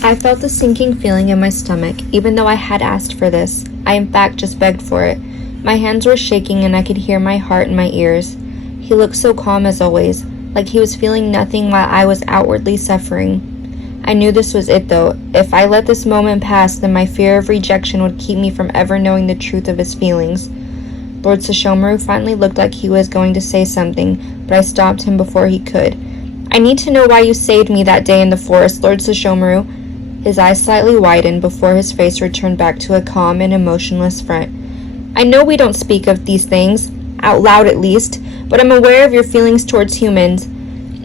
I felt a sinking feeling in my stomach, even though I had asked for this. I in fact just begged for it. My hands were shaking and I could hear my heart in my ears. He looked so calm as always, like he was feeling nothing while I was outwardly suffering. I knew this was it though. If I let this moment pass, then my fear of rejection would keep me from ever knowing the truth of his feelings. Lord Sesshomaru finally looked like he was going to say something, but I stopped him before he could. I need to know why you saved me that day in the forest, Lord Sesshomaru. His eyes slightly widened before his face returned back to a calm and emotionless front. I know we don't speak of these things, out loud at least, but I'm aware of your feelings towards humans.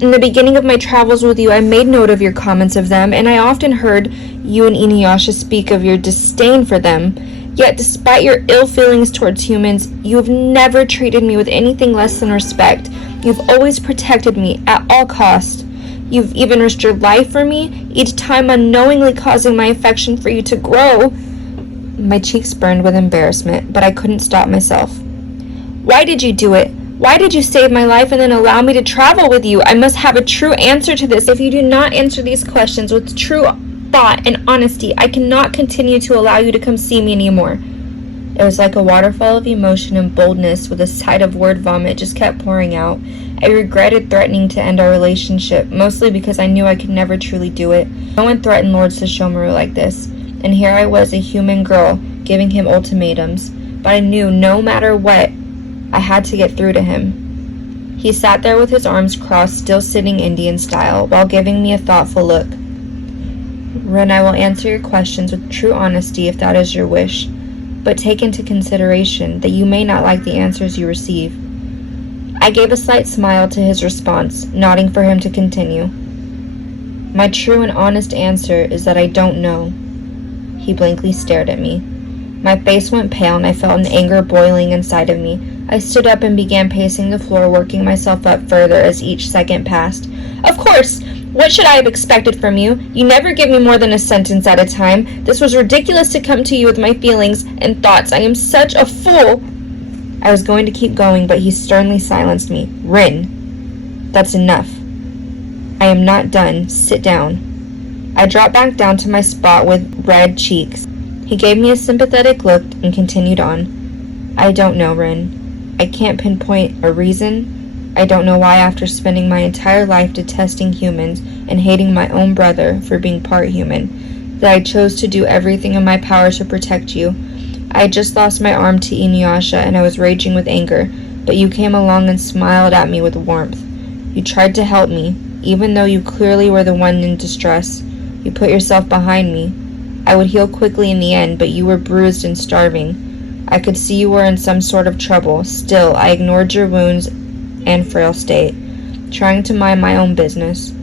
In the beginning of my travels with you, I made note of your comments of them, and I often heard you and Inuyasha speak of your disdain for them. Yet, despite your ill feelings towards humans, you have never treated me with anything less than respect. You've always protected me at all costs. You've even risked your life for me, each time unknowingly causing my affection for you to grow. My cheeks burned with embarrassment, but I couldn't stop myself. Why did you do it? Why did you save my life and then allow me to travel with you? I must have a true answer to this. If you do not answer these questions with true thought and honesty, I cannot continue to allow you to come see me anymore. It was like a waterfall of emotion and boldness with a side of word vomit just kept pouring out. I regretted threatening to end our relationship, mostly because I knew I could never truly do it. No one threatened Lord Sesshomaru like this, and here I was, a human girl, giving him ultimatums. But I knew no matter what, I had to get through to him. He sat there with his arms crossed, still sitting Indian style, while giving me a thoughtful look. Ren, I will answer your questions with true honesty if that is your wish, but take into consideration that you may not like the answers you receive. I gave a slight smile to his response, nodding for him to continue. My true and honest answer is that I don't know. He blankly stared at me. My face went pale and I felt an anger boiling inside of me. I stood up and began pacing the floor, working myself up further as each second passed. Of course! What should I have expected from you? You never give me more than a sentence at a time. This was ridiculous to come to you with my feelings and thoughts. I am such a fool! I was going to keep going, but he sternly silenced me. Rin, that's enough. I am not done. Sit down. I dropped back down to my spot with red cheeks. He gave me a sympathetic look and continued on. I don't know, Rin. I can't pinpoint a reason. I don't know why, after spending my entire life detesting humans and hating my own brother for being part human, that I chose to do everything in my power to protect you. I had just lost my arm to Inuyasha and I was raging with anger, but you came along and smiled at me with warmth. You tried to help me, even though you clearly were the one in distress. You put yourself behind me. I would heal quickly in the end, but you were bruised and starving. I could see you were in some sort of trouble. Still, I ignored your wounds and frail state, trying to mind my own business.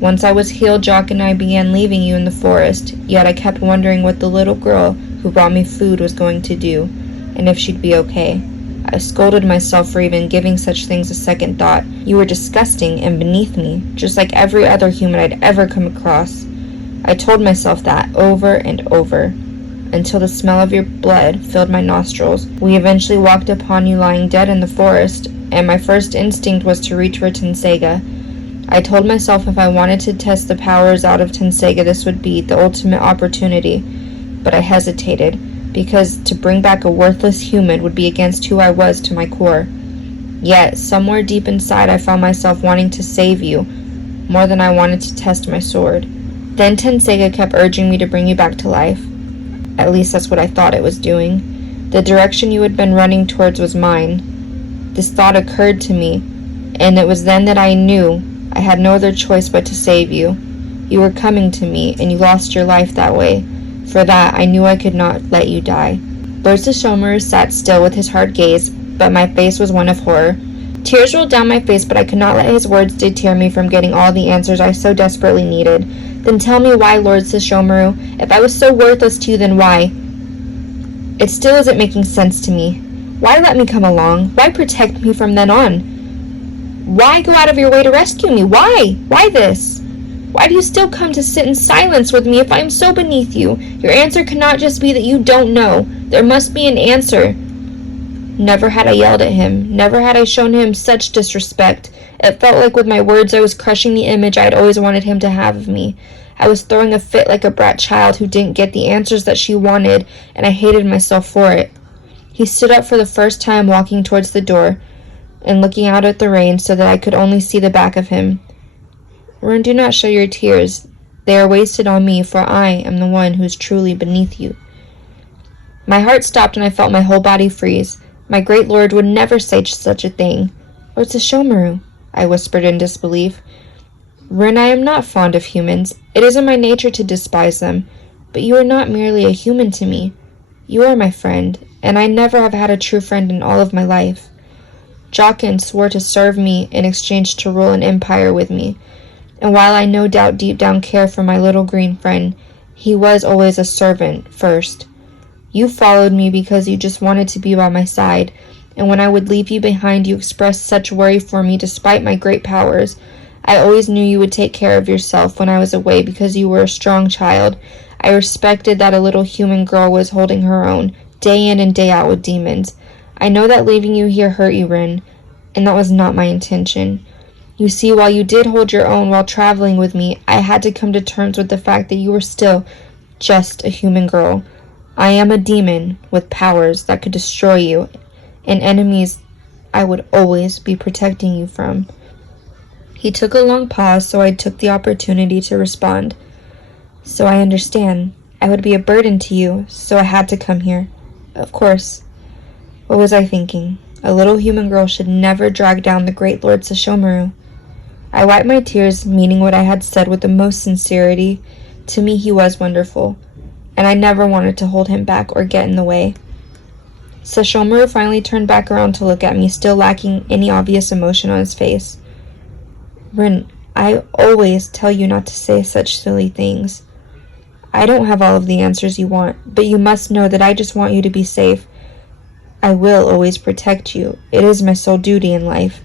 Once I was healed, Jock and I began leaving you in the forest, yet I kept wondering what the little girl who brought me food was going to do, and if she'd be okay. I scolded myself for even giving such things a second thought. You were disgusting and beneath me, just like every other human I'd ever come across. I told myself that over and over, until the smell of your blood filled my nostrils. We eventually walked upon you lying dead in the forest, and my first instinct was to reach for Tenseiga. I told myself if I wanted to test the powers out of Tenseiga, this would be the ultimate opportunity. But I hesitated, because to bring back a worthless human would be against who I was to my core. Yet, somewhere deep inside, I found myself wanting to save you, more than I wanted to test my sword. Then Tenseiga kept urging me to bring you back to life. At least that's what I thought it was doing. The direction you had been running towards was mine. This thought occurred to me, and it was then that I knew I had no other choice but to save you. You were coming to me, and you lost your life that way. For that, I knew I could not let you die. Lord Sesshomaru sat still with his hard gaze, but my face was one of horror. Tears rolled down my face, but I could not let his words deter me from getting all the answers I so desperately needed. Then tell me why, Lord Sesshomaru. If I was so worthless to you, then why? It still isn't making sense to me. Why let me come along? Why protect me from then on? Why go out of your way to rescue me? Why? Why this? Why do you still come to sit in silence with me if I am so beneath you? Your answer cannot just be that you don't know. There must be an answer. Never had I yelled at him. Never had I shown him such disrespect. It felt like with my words I was crushing the image I had always wanted him to have of me. I was throwing a fit like a brat child who didn't get the answers that she wanted, and I hated myself for it. He stood up for the first time, walking towards the door and looking out at the rain so that I could only see the back of him. Run, do not show your tears. They are wasted on me, for I am the one who is truly beneath you. My heart stopped and I felt my whole body freeze. My great lord would never say such a thing. Lord Sesshomaru, I whispered in disbelief. Rin, I am not fond of humans. It isn't my nature to despise them. But you are not merely a human to me. You are my friend, and I never have had a true friend in all of my life. Jockin swore to serve me in exchange to rule an empire with me. And while I no doubt deep down care for my little green friend, he was always a servant first. You followed me because you just wanted to be by my side, and when I would leave you behind, you expressed such worry for me despite my great powers. I always knew you would take care of yourself when I was away because you were a strong child. I respected that a little human girl was holding her own, day in and day out with demons. I know that leaving you here hurt you, Rin, and that was not my intention. You see, while you did hold your own while traveling with me, I had to come to terms with the fact that you were still just a human girl. I am a demon with powers that could destroy you, and enemies I would always be protecting you from. He took a long pause, so I took the opportunity to respond. So I understand. I would be a burden to you, so I had to come here. Of course. What was I thinking? A little human girl should never drag down the great Lord Sesshomaru. I wiped my tears, meaning what I had said with the most sincerity. To me, he was wonderful, and I never wanted to hold him back or get in the way. Sesshomaru finally turned back around to look at me, still lacking any obvious emotion on his face. Rin, I always tell you not to say such silly things. I don't have all of the answers you want, but you must know that I just want you to be safe. I will always protect you. It is my sole duty in life.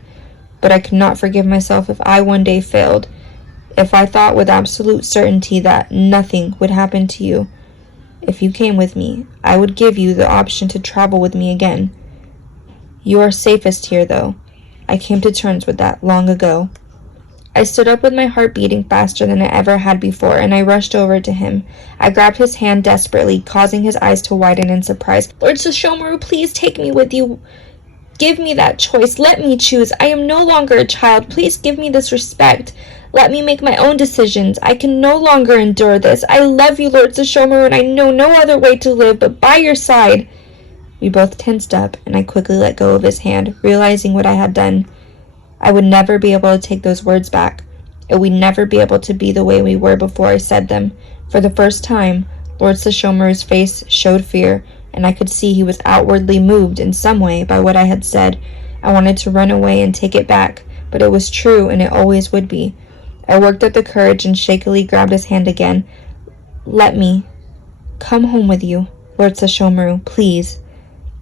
But I could not forgive myself if I one day failed, if I thought with absolute certainty that nothing would happen to you. If you came with me, I would give you the option to travel with me again. You are safest here, though. I came to terms with that long ago. I stood up with my heart beating faster than it ever had before, and I rushed over to him. I grabbed his hand desperately, causing his eyes to widen in surprise. Lord Sesshomaru, please take me with you. Give me that choice. Let me choose. I am no longer a child. Please give me this respect. Let me make my own decisions. I can no longer endure this. I love you, Lord Sesshomaru, and I know no other way to live but by your side. We both tensed up, and I quickly let go of his hand, realizing what I had done. I would never be able to take those words back. And we'd never be able to be the way we were before I said them. For the first time, Lord Sesshomaru's face showed fear, and I could see he was outwardly moved in some way by what I had said. I wanted to run away and take it back, but it was true, and it always would be. I worked up the courage and shakily grabbed his hand again. Let me come home with you, Lord Sesshomaru, please.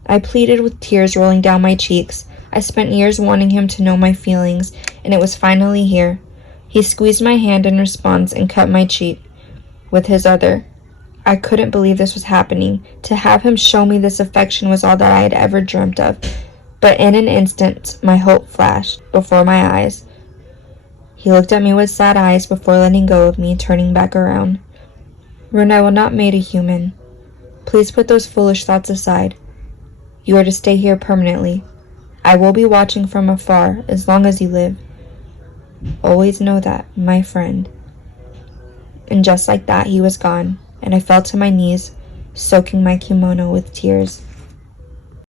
I pleaded with tears rolling down my cheeks. I spent years wanting him to know my feelings, and it was finally here. He squeezed my hand in response and cut my cheek with his other. I couldn't believe this was happening. To have him show me this affection was all that I had ever dreamt of. But in an instant, my hope flashed before my eyes. He looked at me with sad eyes before letting go of me, turning back around. Rin, I will not made a human. Please put those foolish thoughts aside. You are to stay here permanently. I will be watching from afar as long as you live. Always know that, my friend. And just like that, he was gone, and I fell to my knees, soaking my kimono with tears.